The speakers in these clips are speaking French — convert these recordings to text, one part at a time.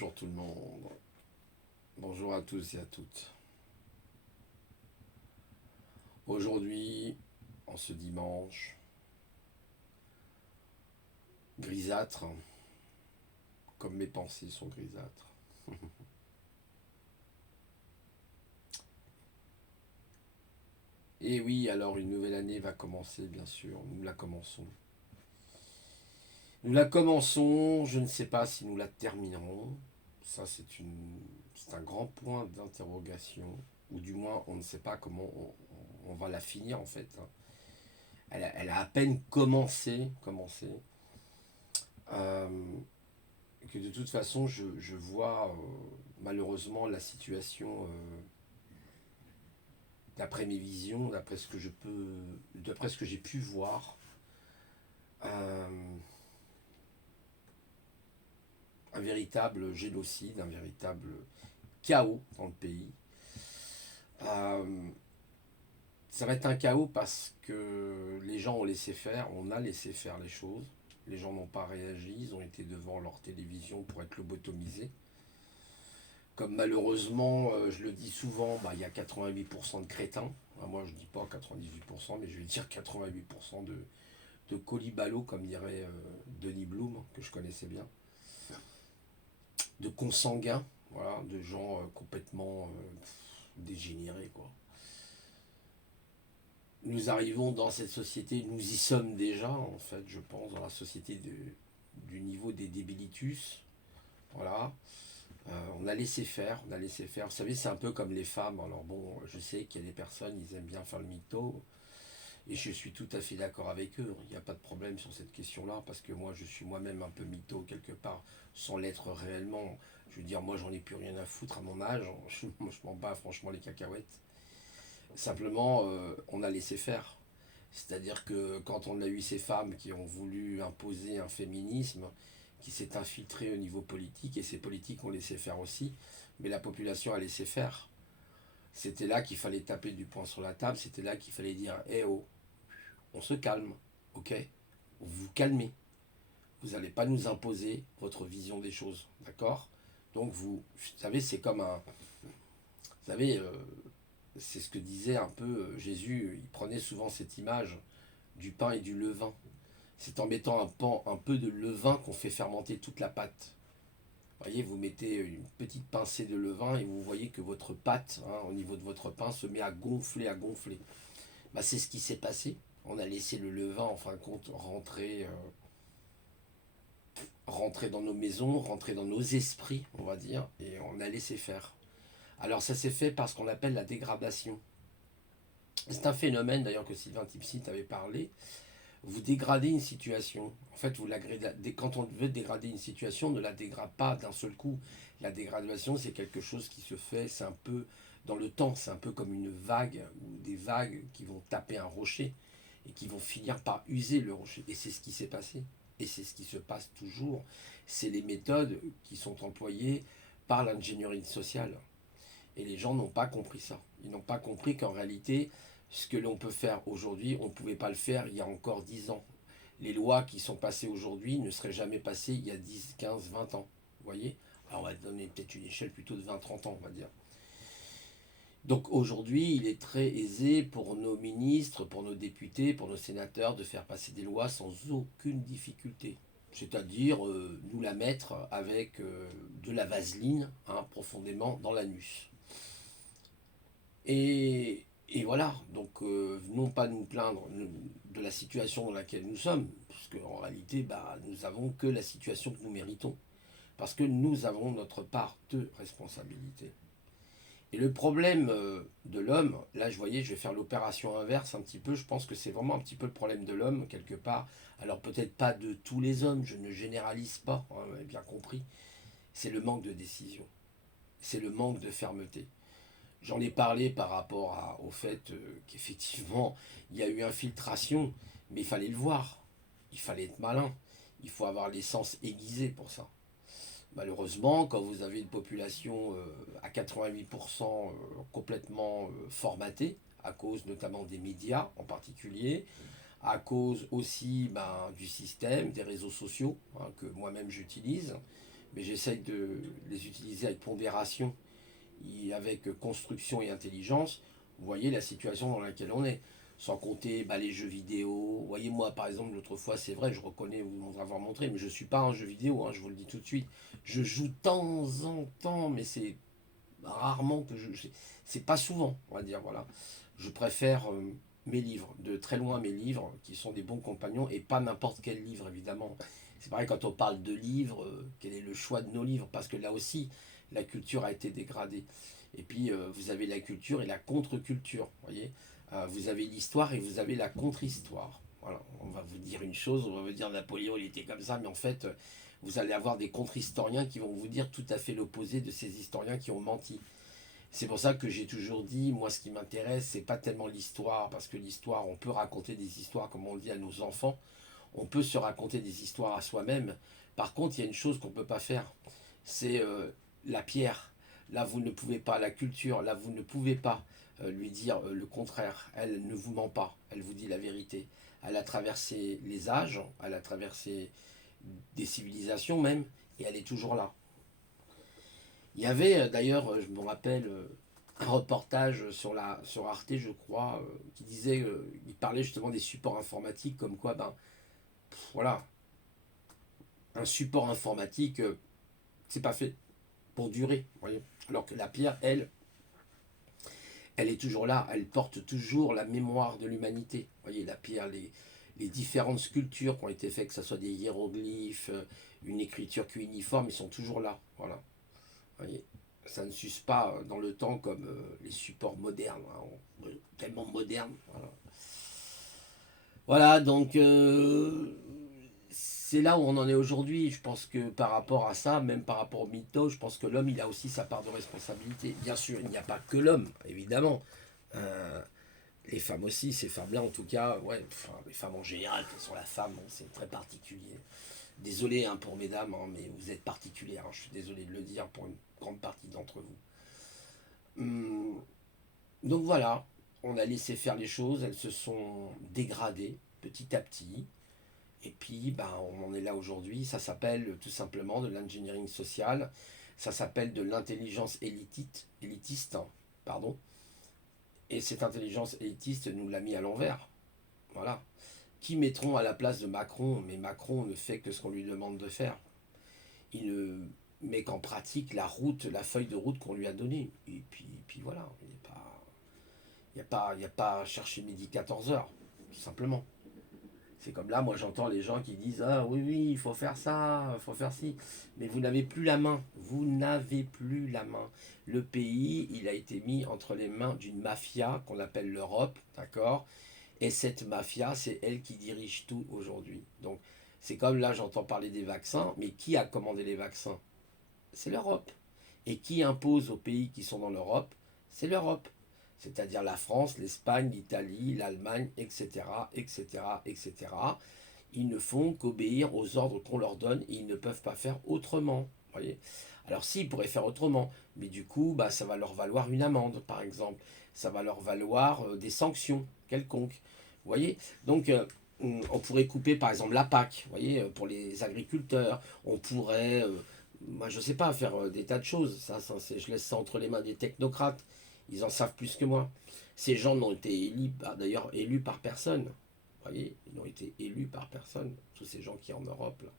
Bonjour tout le monde. Bonjour à tous et à toutes. Aujourd'hui, en ce dimanche, grisâtre, comme mes pensées sont grisâtres. Et oui, alors une nouvelle année va commencer, bien sûr. Nous la commençons. Nous la commençons, je ne sais pas si nous la terminerons. Ça, c'est un grand point d'interrogation. Ou du moins, on ne sait pas comment on va la finir en fait. Elle a à peine commencé. Euh, que de toute façon, je vois malheureusement la situation, d'après mes visions, d'après ce que j'ai pu voir, euh, un véritable génocide, un véritable chaos dans le pays. Euh, Ça va être un chaos parce que les gens ont laissé faire, on a laissé faire les choses. Les gens n'ont pas réagi, ils ont été devant leur télévision pour être lobotomisés. Comme malheureusement, je le dis souvent, bah, il y a 88% de crétins. Enfin, moi, je ne dis pas 98%, mais je vais dire 88% de colibalo, comme dirait Denis Blum, que je connaissais bien. De consanguins, voilà, de gens complètement dégénérés, quoi. Nous arrivons dans cette société, nous y sommes déjà, en fait, je pense, dans la société du niveau des débilitus. Voilà. On a laissé faire, on a laissé faire. Vous savez, c'est un peu comme les femmes. Alors bon, je sais qu'il y a des personnes, ils aiment bien faire le mytho, et je suis tout à fait d'accord avec eux. Il n'y a pas de problème sur cette question-là, parce que moi, je suis moi-même un peu mytho quelque part, sans l'être réellement. Je veux dire, moi, j'en ai plus rien à foutre à mon âge. Je m'en bats franchement les cacahuètes. Simplement, on a laissé faire. C'est-à-dire que quand on a eu ces femmes qui ont voulu imposer un féminisme, qui s'est infiltré au niveau politique, et ces politiques ont laissé faire aussi, mais la population a laissé faire. C'était là qu'il fallait taper du poing sur la table, c'était là qu'il fallait dire eh oh, on se calme, ok? Vous vous calmez. Vous n'allez pas nous imposer votre vision des choses, d'accord? Donc vous savez, c'est comme un. Vous savez, c'est ce que disait un peu Jésus, il prenait souvent cette image du pain et du levain. C'est en mettant un peu de levain qu'on fait fermenter toute la pâte. Vous voyez, vous mettez une petite pincée de levain et vous voyez que votre pâte, hein, au niveau de votre pain, se met à gonfler, à gonfler. Bah, c'est ce qui s'est passé. On a laissé le levain, en fin de compte, rentrer dans nos maisons, rentrer dans nos esprits, on va dire, et on a laissé faire. Alors ça s'est fait par ce qu'on appelle la dégradation. C'est un phénomène d'ailleurs que Sylvain Tipsit avait parlé. Vous dégradez une situation. En fait, quand on veut dégrader une situation, on ne la dégrade pas d'un seul coup. La dégradation, c'est quelque chose qui se fait, c'est un peu dans le temps, c'est un peu comme une vague ou des vagues qui vont taper un rocher et qui vont finir par user le rocher. Et c'est ce qui s'est passé. Et c'est ce qui se passe toujours. C'est les méthodes qui sont employées par l'ingénierie sociale. Et les gens n'ont pas compris ça. Ils n'ont pas compris qu'en réalité, ce que l'on peut faire aujourd'hui, on ne pouvait pas le faire il y a encore 10 ans. Les lois qui sont passées aujourd'hui ne seraient jamais passées il y a 10, 15, 20 ans. Vous voyez? Alors on va donner peut-être une échelle plutôt de 20, 30 ans, on va dire. Donc aujourd'hui, il est très aisé pour nos ministres, pour nos députés, pour nos sénateurs de faire passer des lois sans aucune difficulté. C'est-à-dire nous la mettre avec de la vaseline, hein, profondément dans l'anus. Et voilà, donc non pas nous plaindre de la situation dans laquelle nous sommes, parce qu'en réalité, bah, nous avons que la situation que nous méritons, parce que nous avons notre part de responsabilité. Et le problème de l'homme, là je voyais, je vais faire l'opération inverse un petit peu, je pense que c'est vraiment un petit peu le problème de l'homme, quelque part. Alors peut-être pas de tous les hommes, je ne généralise pas, hein, vous avez bien compris, c'est le manque de décision, c'est le manque de fermeté. J'en ai parlé par rapport au fait qu'effectivement, il y a eu infiltration, mais il fallait le voir. Il fallait être malin. Il faut avoir les sens aiguisés pour ça. Malheureusement, quand vous avez une population à 88% complètement formatée, à cause notamment des médias en particulier, à cause aussi du système, des réseaux sociaux, hein, que moi-même j'utilise, mais j'essaye de les utiliser avec pondération, avec construction et intelligence. Vous voyez la situation dans laquelle on est. Sans compter bah, les jeux vidéo. Vous voyez, moi, par exemple, l'autre fois, c'est vrai, je reconnais vous m'en avoir montré, mais je ne suis pas un jeu vidéo, hein, je vous le dis tout de suite. Je joue de temps en temps, mais c'est rarement que je. C'est pas souvent, on va dire, voilà. Je préfère mes livres, de très loin mes livres, qui sont des bons compagnons, et pas n'importe quel livre, évidemment. C'est pareil quand on parle de livres, quel est le choix de nos livres, parce que là aussi, la culture a été dégradée. Et puis, vous avez la culture et la contre-culture, voyez. Vous avez l'histoire et vous avez la contre-histoire. Voilà, on va vous dire une chose, on va vous dire Napoléon, il était comme ça, mais en fait, vous allez avoir des contre-historiens qui vont vous dire tout à fait l'opposé de ces historiens qui ont menti. C'est pour ça que j'ai toujours dit, moi, ce qui m'intéresse, c'est pas tellement l'histoire, parce que l'histoire, on peut raconter des histoires, comme on dit, à nos enfants, on peut se raconter des histoires à soi-même. Par contre, il y a une chose qu'on ne peut pas faire, c'est la pierre. Là, vous ne pouvez pas, la culture, là, vous ne pouvez pas lui dire le contraire. Elle ne vous ment pas, elle vous dit la vérité. Elle a traversé les âges, elle a traversé des civilisations même, et elle est toujours là. Il y avait d'ailleurs, je me rappelle, un reportage sur Arte, je crois, qui disait, il parlait justement des supports informatiques, comme quoi, ben, voilà, un support informatique, c'est pas fait pour durer, voyez. Alors que la pierre, elle est toujours là, elle porte toujours la mémoire de l'humanité. Voyez, la pierre, les différentes sculptures qui ont été faites, que ce soit des hiéroglyphes, une écriture cunéiforme, ils sont toujours là, voilà. Voyez, ça ne s'use pas dans le temps comme les supports modernes, hein, tellement modernes. Voilà, voilà donc c'est là où on en est aujourd'hui. Je pense que par rapport à ça, même par rapport au mytho, je pense que l'homme, il a aussi sa part de responsabilité. Bien sûr, il n'y a pas que l'homme, évidemment. Euh, les femmes aussi, ces femmes-là, en tout cas, ouais, enfin, les femmes en général, qui sont la femme, bon, c'est très particulier. Désolé hein, pour mesdames, hein, mais vous êtes particulières. Hein, je suis désolé de le dire pour une grande partie d'entre vous. Donc voilà, on a laissé faire les choses, elles se sont dégradées petit à petit. Et puis, ben, on en est là aujourd'hui. Ça s'appelle tout simplement de l'engineering social. Ça s'appelle de l'intelligence élitiste, hein, pardon. Et cette intelligence élitiste nous l'a mis à l'envers. Voilà. Qui mettront à la place de Macron? Mais Macron ne fait que ce qu'on lui demande de faire. Il ne met qu'en pratique la route, la feuille de route qu'on lui a donnée. Et puis voilà. Il n'y a pas à chercher midi 14 heures, tout simplement. C'est comme là, moi j'entends les gens qui disent ah oui, oui, il faut faire ça, il faut faire ci. Mais vous n'avez plus la main. Vous n'avez plus la main. Le pays, il a été mis entre les mains d'une mafia qu'on appelle l'Europe, d'accord? Et cette mafia, c'est elle qui dirige tout aujourd'hui. Donc c'est comme là, j'entends parler des vaccins, mais qui a commandé les vaccins? C'est l'Europe. Et qui impose aux pays qui sont dans l'Europe? C'est l'Europe. C'est-à-dire la France, l'Espagne, l'Italie, l'Allemagne, etc., etc., etc. Ils ne font qu'obéir aux ordres qu'on leur donne et ils ne peuvent pas faire autrement. Voyez. Alors s'ils pourraient faire autrement, mais du coup, bah, ça va leur valoir une amende, par exemple. Ça va leur valoir des sanctions quelconques. Vous voyez. Donc on pourrait couper par exemple la PAC, vous voyez, pour les agriculteurs. On pourrait, moi je sais pas, faire des tas de choses. Ça je laisse ça entre les mains des technocrates. Ils en savent plus que moi. Ces gens n'ont été élus, d'ailleurs élus par personne. Vous voyez, ils n'ont été élus par personne. Tous ces gens qui sont en Europe. Là.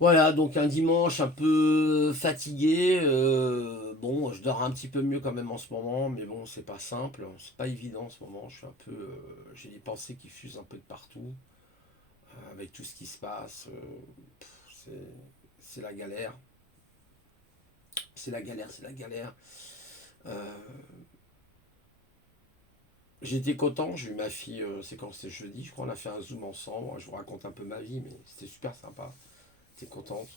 Voilà, donc un dimanche un peu fatigué. Bon, je dors un petit peu mieux quand même en ce moment, mais bon, c'est pas simple, c'est pas évident en ce moment. Je suis un peu, j'ai des pensées qui fusent un peu de partout, avec tout ce qui se passe. C'est la galère, c'est la galère, c'est la galère. Euh, J'étais content, j'ai eu ma fille, c'est quand c'est jeudi, je crois, on a fait un zoom ensemble. Je vous raconte un peu ma vie, mais c'était super sympa. J'étais contente.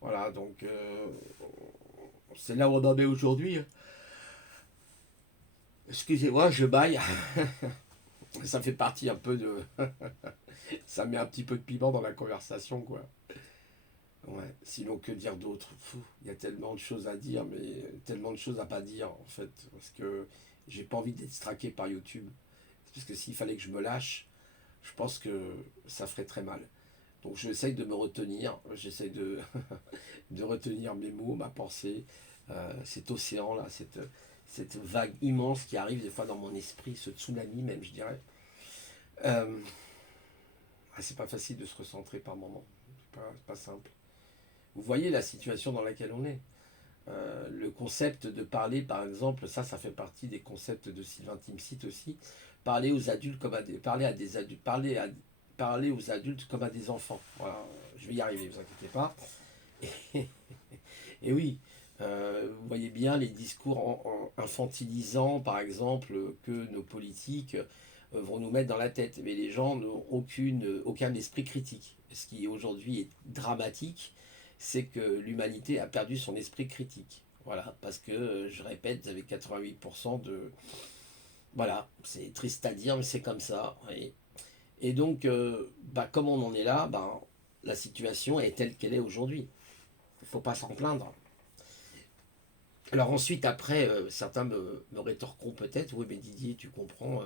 Voilà, donc c'est là où on en est aujourd'hui. Excusez-moi, je baille. Ça fait partie un peu de. Ça met un petit peu de piment dans la conversation, quoi. Ouais, sinon que dire d'autre? Il y a tellement de choses à dire, mais tellement de choses à pas dire, en fait. Parce que j'ai pas envie d'être straqué par YouTube. Parce que s'il fallait que je me lâche, je pense que ça ferait très mal. Donc j'essaye de me retenir, j'essaye de retenir mes mots, ma pensée, cet océan là, cette vague immense qui arrive des fois dans mon esprit, ce tsunami même je dirais. Euh, c'est pas facile de se recentrer par moment, c'est pas simple. Vous voyez la situation dans laquelle on est. Le concept de parler, par exemple, ça fait partie des concepts de Sylvain Timsit aussi. Parler aux adultes comme à des, parler à des adultes, parler aux adultes comme à des enfants. Voilà, je vais y arriver, vous inquiétez pas. Et, et oui, vous voyez bien les discours infantilisants, par exemple, que nos politiques vont nous mettre dans la tête. Mais les gens n'ont aucun esprit critique. Ce qui aujourd'hui est dramatique, c'est que l'humanité a perdu son esprit critique. Voilà, parce que, je répète, vous avez 88% de... Voilà, c'est triste à dire, mais c'est comme ça. Et donc, comme on en est là, la situation est telle qu'elle est aujourd'hui. Il ne faut pas s'en plaindre. Alors ensuite, après, certains me rétorqueront peut-être, oui mais Didier, tu comprends,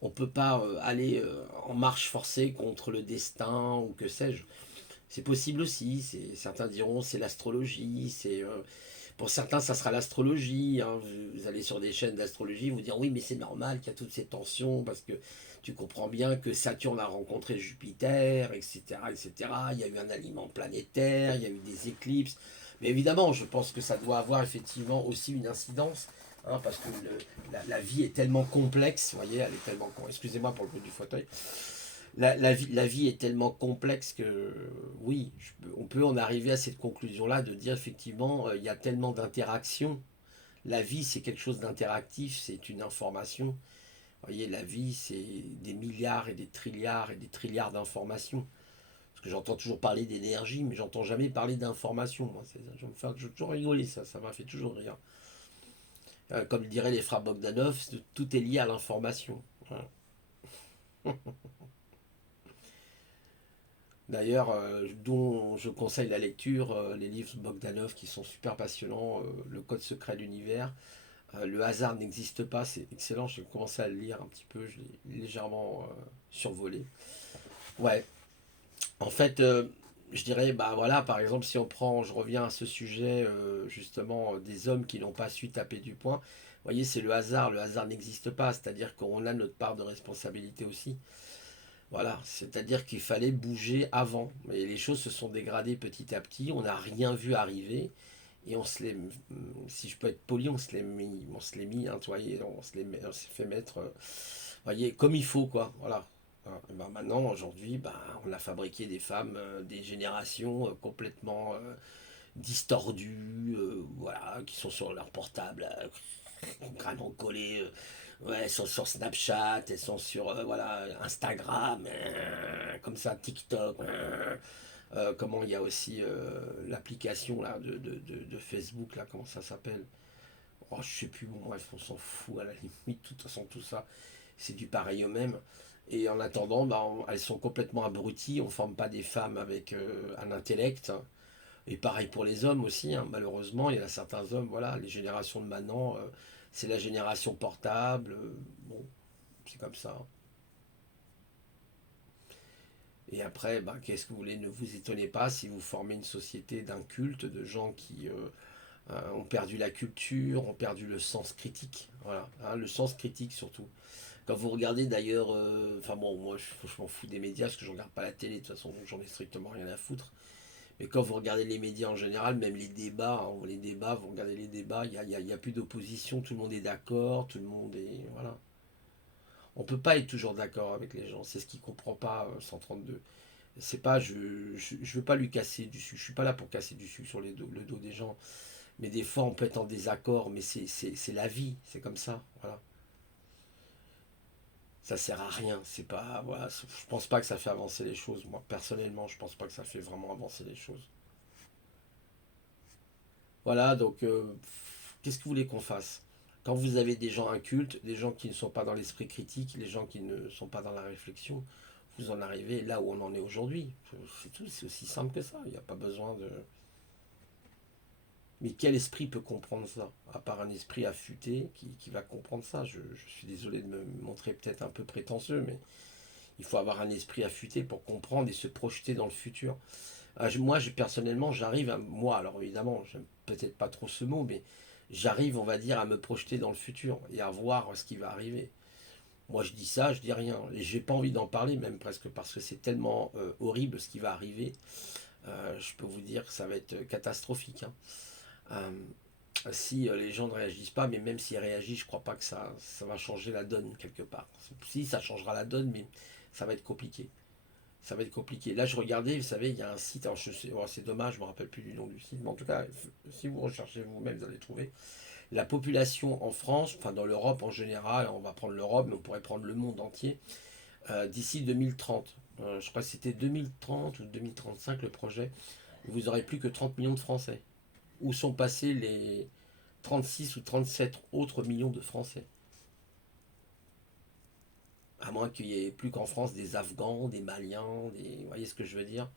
on ne peut pas aller en marche forcée contre le destin ou que sais-je. C'est possible aussi, certains diront c'est l'astrologie, pour certains ça sera l'astrologie, hein. Vous allez sur des chaînes d'astrologie, vous dire oui mais c'est normal qu'il y a toutes ces tensions parce que tu comprends bien que Saturne a rencontré Jupiter, etc., etc. Il y a eu un alignement planétaire, il y a eu des éclipses. Mais évidemment, je pense que ça doit avoir effectivement aussi une incidence, hein, parce que la vie est tellement complexe, vous voyez, elle est tellement... Excusez-moi pour le bruit du fauteuil. La vie est tellement complexe que oui, on peut en arriver à cette conclusion-là de dire effectivement, il y a tellement d'interactions. La vie, c'est quelque chose d'interactif, c'est une information. Vous voyez, la vie, c'est des milliards et des trilliards d'informations. Parce que j'entends toujours parler d'énergie, mais j'entends jamais parler d'information. Moi, je vais toujours rigoler, ça m'a fait toujours rire. Comme diraient les frères Bogdanov, tout est lié à l'information. Voilà. D'ailleurs, dont je conseille la lecture, les livres Bogdanov qui sont super passionnants, Le Code secret de l'univers, Le hasard n'existe pas, c'est excellent, j'ai commencé à le lire un petit peu, je l'ai légèrement survolé. Ouais, en fait, je dirais, bah voilà, par exemple, si on prend, je reviens à ce sujet, justement, des hommes qui n'ont pas su taper du poing, vous voyez, c'est le hasard n'existe pas, c'est-à-dire qu'on a notre part de responsabilité aussi. Voilà, c'est-à-dire qu'il fallait bouger avant. Mais les choses se sont dégradées petit à petit, on n'a rien vu arriver, et si je peux être poli, on se l'est mis, hein, voyez, on s'est fait mettre, voyez, comme il faut, quoi, voilà. Voilà. Et ben maintenant, aujourd'hui, on a fabriqué des femmes, des générations complètement distordues, voilà, qui sont sur leur portable, crânon collé, ouais, elles sont sur Snapchat, elles sont sur voilà, Instagram, comme ça, TikTok. Comment il y a aussi l'application là de Facebook, là, comment ça s'appelle? Oh, je sais plus, bon, bref, on s'en fout à la limite, de toute façon, tout ça, c'est du pareil au même. Et en attendant, elles sont complètement abruties, on ne forme pas des femmes avec un intellect. Et pareil pour les hommes aussi, hein. Malheureusement, il y a certains hommes, voilà, les générations de maintenant, c'est la génération portable. Bon, c'est comme ça. Et après, qu'est-ce que vous voulez? Ne vous étonnez pas si vous formez une société d'un culte, de gens qui ont perdu la culture, ont perdu le sens critique. Voilà, hein, le sens critique surtout. Quand vous regardez d'ailleurs, enfin bon, moi je m'en fous des médias parce que je regarde pas la télé, de toute façon, donc j'en ai strictement rien à foutre. Mais quand vous regardez les médias en général, même les débats, hein, les débats, vous regardez les débats, il y a plus d'opposition, tout le monde est d'accord, tout le monde est... Voilà. On peut pas être toujours d'accord avec les gens, c'est ce qu'il comprend pas, 132. C'est pas, je veux pas lui casser du sucre, je suis pas là pour casser du sucre sur le dos des gens, mais des fois on peut être en désaccord, mais c'est la vie, c'est comme ça, voilà. Ça sert à rien, c'est pas, voilà, je pense pas que ça fait avancer les choses, moi personnellement, je pense pas que ça fait vraiment avancer les choses. Voilà, donc qu'est-ce que vous voulez qu'on fasse? Quand vous avez des gens incultes, des gens qui ne sont pas dans l'esprit critique, les gens qui ne sont pas dans la réflexion, vous en arrivez là où on en est aujourd'hui. C'est tout, c'est aussi simple que ça. Il n'y a pas besoin de... Mais quel esprit peut comprendre ça? À part un esprit affûté qui va comprendre ça. Je suis désolé de me montrer peut-être un peu prétentieux, mais Il faut avoir un esprit affûté pour comprendre et se projeter dans le futur. Personnellement, j'arrive à... Moi, alors évidemment, j'aime peut-être pas trop ce mot, mais j'arrive, on va dire, à me projeter dans le futur et à voir ce qui va arriver. Moi, je dis ça, je dis rien. Et j'ai pas envie d'en parler, même presque parce que c'est tellement horrible ce qui va arriver. Je peux vous dire que ça va être catastrophique, hein. Euh, Si les gens ne réagissent pas, mais même s'ils réagissent, je crois pas que ça va changer la donne quelque part. Si, ça changera la donne, mais ça va être compliqué. Ça va être compliqué. Là, je regardais, vous savez, il y a un site, alors je sais, oh, c'est dommage, je me rappelle plus du nom du site, mais en tout cas, si vous recherchez vous-même, vous allez trouver. La population en France, enfin dans l'Europe en général, on va prendre l'Europe, mais on pourrait prendre le monde entier, d'ici 2030. Je crois que c'était 2030 ou 2035 le projet. Vous aurez plus que 30 millions de Français. Où sont passés les 36 ou 37 autres millions de Français? À moins qu'il y ait plus qu'en France des Afghans, des Maliens, des... Vous voyez ce que je veux dire?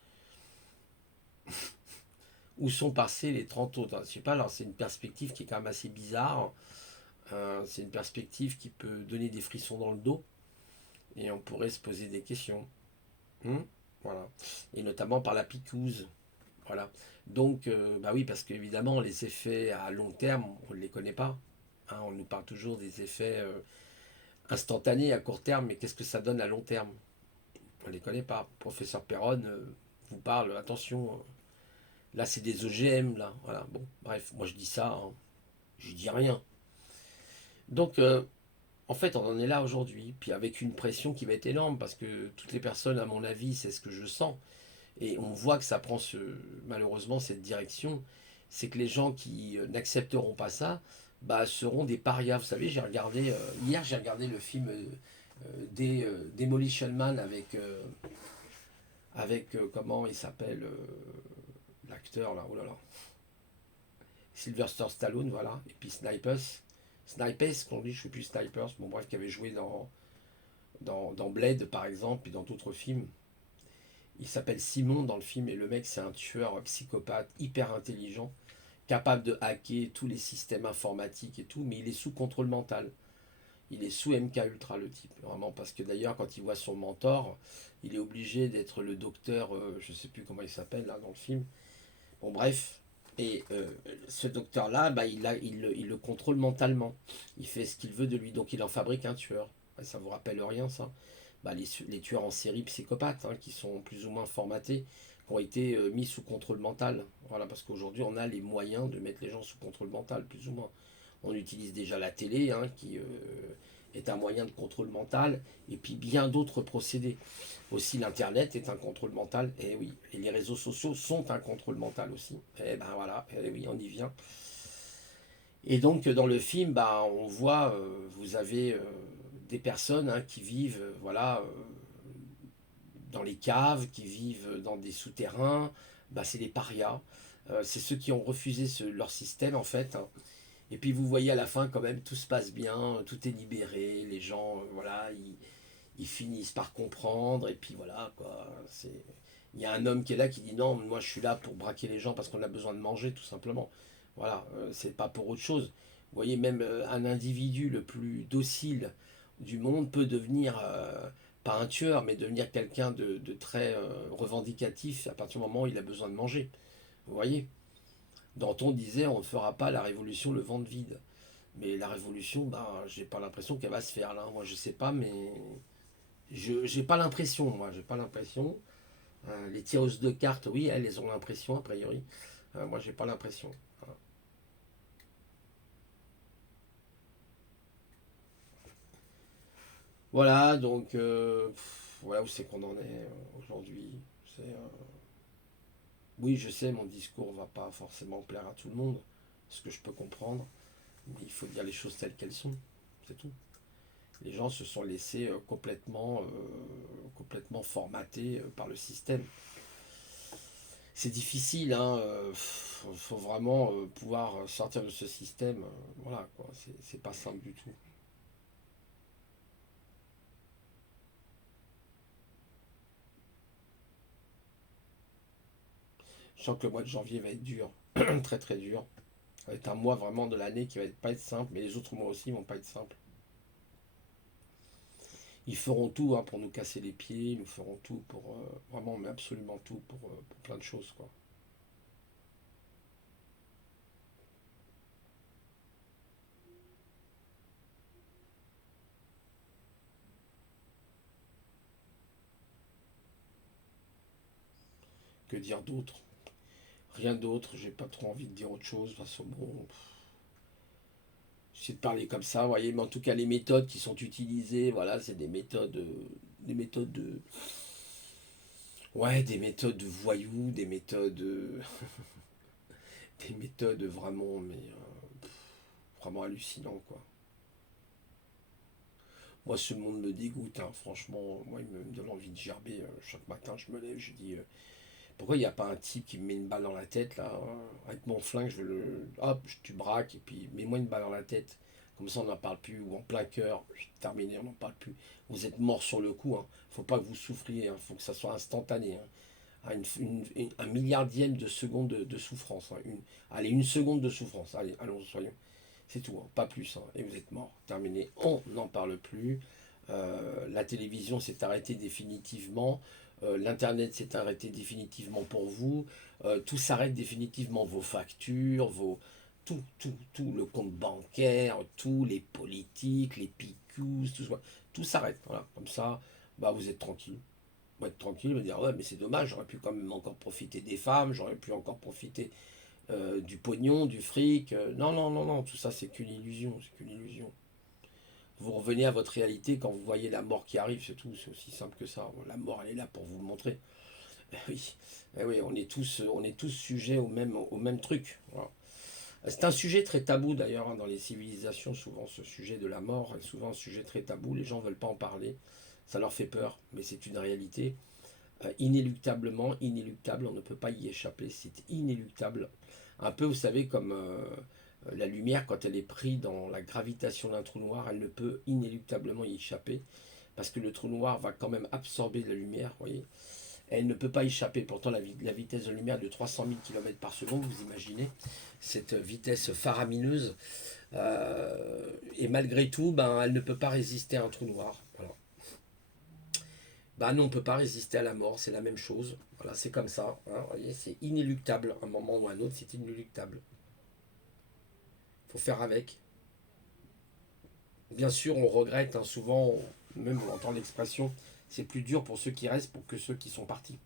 Où sont passés les 30 autres? Je sais pas, alors c'est une perspective qui est quand même assez bizarre. C'est une perspective qui peut donner des frissons dans le dos. Et on pourrait se poser des questions. Hmm. Voilà. Et notamment par la picouse. Voilà. Donc, bah oui, parce qu'évidemment, les effets à long terme, on ne les connaît pas. Hein, on nous parle toujours des effets instantanés à court terme, mais qu'est-ce que ça donne à long terme? On ne les connaît pas. Professeur Perron vous parle, attention, là c'est des OGM, là. Voilà, bon, bref, moi je dis ça, hein, je dis rien. Donc, en fait, on en est là aujourd'hui, puis avec une pression qui va être énorme, parce que toutes les personnes, à mon avis, c'est ce que je sens, et on voit que ça prend malheureusement cette direction, c'est que les gens qui n'accepteront pas ça, bah, seront des parias. Vous savez, hier j'ai regardé le film Demolition Man avec comment il s'appelle l'acteur là, oh là là, Sylvester Stallone, voilà, et puis Snipes, qu'on dit, je ne sais plus, Snipers, bon bref, qui avait joué dans Blade par exemple, et dans d'autres films. Il s'appelle Simon dans le film, et le mec c'est un tueur psychopathe, hyper intelligent, capable de hacker tous les systèmes informatiques et tout, mais il est sous contrôle mental. Il est sous MK Ultra le type, vraiment, parce que d'ailleurs quand il voit son mentor, il est obligé d'être le docteur, je sais plus comment il s'appelle là dans le film. Bon bref, et ce docteur-là, bah, il le contrôle mentalement. Il fait ce qu'il veut de lui, donc il en fabrique un tueur. Ça vous rappelle rien ça? Bah, les tueurs en série psychopathes, hein, qui sont plus ou moins formatés, qui ont été mis sous contrôle mental. Voilà, parce qu'aujourd'hui on a les moyens de mettre les gens sous contrôle mental, plus ou moins. On utilise déjà la télé, hein, qui est un moyen de contrôle mental, et puis bien d'autres procédés. Aussi, l'Internet est un contrôle mental, et oui, et les réseaux sociaux sont un contrôle mental aussi. Et ben voilà, et oui, on y vient. Et donc, dans le film, bah, on voit, vous avez des personnes, hein, qui vivent, voilà, dans les caves, qui vivent dans des souterrains, bah, c'est des parias. C'est ceux qui ont refusé leur système, en fait, hein. Et puis vous voyez à la fin quand même tout se passe bien, tout est libéré, les gens, voilà, ils finissent par comprendre, et puis voilà, quoi. Il y a un homme qui est là qui dit non, moi je suis là pour braquer les gens parce qu'on a besoin de manger, tout simplement. Voilà, c'est pas pour autre chose. Vous voyez, même un individu le plus docile du monde peut devenir, pas un tueur, mais devenir quelqu'un de très revendicatif à partir du moment où il a besoin de manger. Vous voyez? Danton disait on ne fera pas la révolution le ventre vide. Mais la révolution, bah, j'ai pas l'impression qu'elle va se faire là. Moi, je sais pas, mais j'ai pas l'impression. Moi, j'ai pas l'impression. Les tireuses de cartes, oui, elles ont l'impression, a priori. Moi, j'ai pas l'impression. Voilà. Voilà, donc, voilà où c'est qu'on en est aujourd'hui. Oui, je sais, mon discours va pas forcément plaire à tout le monde, ce que je peux comprendre, mais il faut dire les choses telles qu'elles sont. C'est tout. Les gens se sont laissés complètement formatés par le système. C'est difficile, hein. Faut vraiment pouvoir sortir de ce système. Voilà, quoi. C'est pas simple du tout. Je sens que le mois de janvier va être dur, très très dur. Ça va être un mois vraiment de l'année qui va pas être simple, mais les autres mois aussi vont pas être simples. Ils feront tout hein, pour nous casser les pieds, ils nous feront tout pour vraiment, mais absolument tout pour plein de choses, quoi. Que dire d'autre? Rien d'autre, j'ai pas trop envie de dire autre chose. De toute façon, bon, j'essaie de parler comme ça, vous voyez, mais en tout cas, les méthodes qui sont utilisées, voilà, c'est des méthodes de, ouais, des méthodes de voyous, des méthodes vraiment, mais vraiment hallucinant, quoi. Moi, ce monde me dégoûte, hein, franchement. Moi, il me donne envie de gerber. Chaque matin, je me lève, je dis pourquoi il n'y a pas un type qui me met une balle dans la tête, là avec mon flingue, je veux le. Hop, tu braques, et puis mets-moi une balle dans la tête. Comme ça, on n'en parle plus. Ou en plein cœur, terminé, on n'en parle plus. Vous êtes mort sur le coup, hein. Faut pas que vous souffriez, hein. Faut que ça soit instantané, hein. À un milliardième de seconde de souffrance, hein. Allez, une seconde de souffrance. Allez, allons, soyons. C'est tout, hein, pas plus, hein. Et vous êtes mort. Terminé. On n'en parle plus. La télévision s'est arrêtée définitivement. L'Internet s'est arrêté définitivement pour vous. Tout s'arrête définitivement. Vos factures, tout, le compte bancaire, tous les politiques, les picous, tout s'arrête. Voilà. Comme ça, bah, vous êtes tranquille. Vous êtes tranquille, vous dire ouais, mais c'est dommage, j'aurais pu quand même encore profiter des femmes, j'aurais pu encore profiter du pognon, du fric. Non, non, non, non, tout ça c'est qu'une illusion, c'est qu'une illusion. Vous revenez à votre réalité quand vous voyez la mort qui arrive, c'est tout, c'est aussi simple que ça. La mort, elle est là pour vous le montrer. Oui, oui, on est tous sujets au même truc. Voilà. C'est un sujet très tabou d'ailleurs hein, dans les civilisations, souvent ce sujet de la mort est souvent un sujet très tabou. Les gens ne veulent pas en parler, ça leur fait peur, mais c'est une réalité. Inéluctablement, inéluctable, on ne peut pas y échapper, c'est inéluctable. Un peu, vous savez, comme la lumière, quand elle est prise dans la gravitation d'un trou noir, elle ne peut inéluctablement y échapper, parce que le trou noir va quand même absorber de la lumière, vous voyez. Elle ne peut pas échapper, pourtant la vitesse de lumière est de 300 000 km par seconde, vous imaginez, cette vitesse faramineuse, et malgré tout, ben, elle ne peut pas résister à un trou noir. Voilà. Bah non, on ne peut pas résister à la mort, c'est la même chose. Voilà, c'est comme ça. Hein, vous voyez, c'est inéluctable. À un moment ou à un autre, c'est inéluctable. Il faut faire avec. Bien sûr, on regrette hein, souvent, même on entend l'expression, c'est plus dur pour ceux qui restent pour que ceux qui sont partis.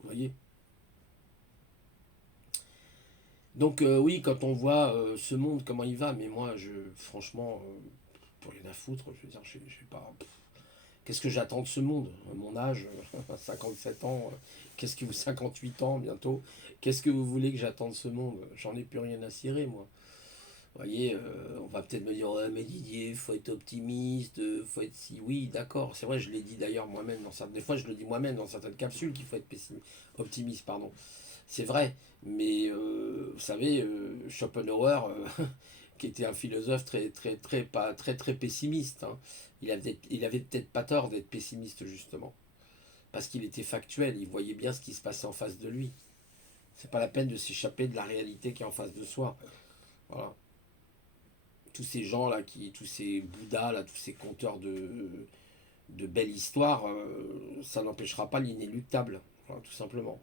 Vous voyez. Donc oui, quand on voit ce monde, comment il va, mais moi, franchement, pour rien à foutre, je veux dire, je sais pas. Qu'est-ce que j'attends de ce monde? À mon âge, 57 ans, qu'est-ce que vous, 58 ans bientôt, qu'est-ce que vous voulez que j'attende de ce monde? J'en ai plus rien à cirer, moi. Vous voyez, on va peut-être me dire, ouais, mais Didier, faut être optimiste, faut être si. Oui, d'accord, c'est vrai, je l'ai dit d'ailleurs moi-même, des fois je le dis moi-même dans certaines capsules qu'il faut être optimiste, pardon. C'est vrai, mais vous savez, Schopenhauer, qui était un philosophe pas, très pessimiste, hein, il avait peut-être pas tort d'être pessimiste justement, parce qu'il était factuel, il voyait bien ce qui se passait en face de lui. C'est pas la peine de s'échapper de la réalité qui est en face de soi. Voilà. Tous ces gens là, tous ces Bouddhas là, tous ces conteurs de belles histoires, ça n'empêchera pas l'inéluctable, voilà, tout simplement.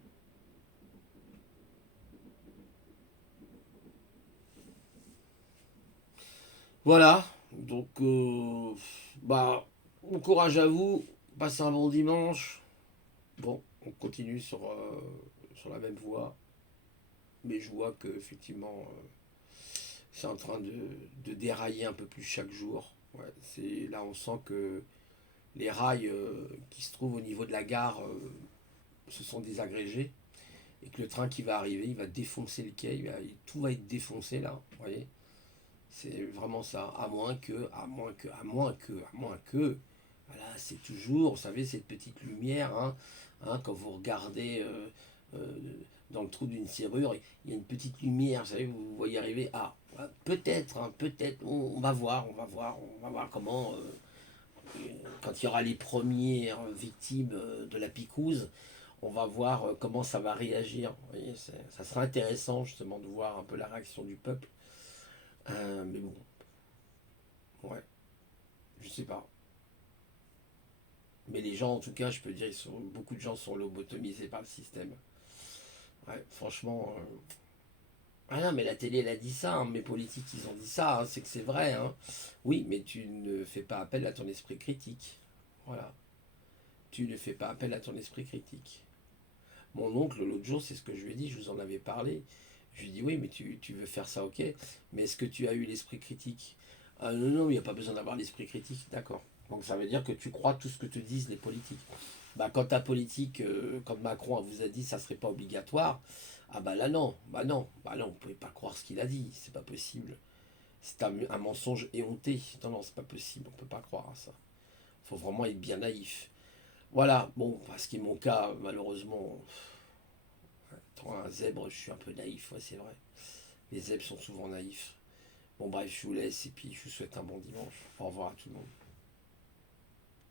Voilà, donc bah bon courage à vous, passez un bon dimanche. Bon, on continue sur la même voie, mais je vois que effectivement c'est en train de dérailler un peu plus chaque jour. Ouais, là on sent que les rails qui se trouvent au niveau de la gare se sont désagrégés et que le train qui va arriver, il va défoncer le quai, tout va être défoncé là, vous voyez. C'est vraiment ça, à moins que, voilà, c'est toujours, vous savez, cette petite lumière, hein, quand vous regardez euh, dans le trou d'une serrure, il y a une petite lumière, vous savez, vous voyez arriver, peut-être, hein, peut-être, on va voir, on va voir comment, quand il y aura les premières victimes de la picouse, on va voir comment ça va réagir. Vous voyez, ça sera intéressant justement de voir un peu la réaction du peuple. Mais bon, ouais, je sais pas. Mais les gens, en tout cas, je peux dire, beaucoup de gens sont lobotomisés par le système. Ouais, franchement. Ah non, mais la télé, elle a dit ça, hein, mes politiques, ils ont dit ça, hein, c'est que c'est vrai. Hein. Oui, mais tu ne fais pas appel à ton esprit critique. Voilà. Tu ne fais pas appel à ton esprit critique. Mon oncle, l'autre jour, c'est ce que je lui ai dit, je vous en avais parlé. Je lui ai dit, oui, mais tu veux faire ça, ok. Mais est-ce que tu as eu l'esprit critique? Ah non, non, il n'y a pas besoin d'avoir l'esprit critique. D'accord. Donc ça veut dire que tu crois tout ce que te disent les politiques. Bah, quand ta politique, quand Macron vous a dit ça serait pas obligatoire, ah bah là non, bah non, bah non, vous pouvez pas croire ce qu'il a dit, c'est pas possible. C'est un mensonge éhonté. Non, non, c'est pas possible, on peut pas croire à ça. Faut vraiment être bien naïf. Voilà, bon, parce que mon cas, malheureusement, étant un zèbre, je suis un peu naïf, ouais, c'est vrai. Les zèbres sont souvent naïfs. Bon, bref, je vous laisse et puis je vous souhaite un bon dimanche. Au revoir à tout le monde.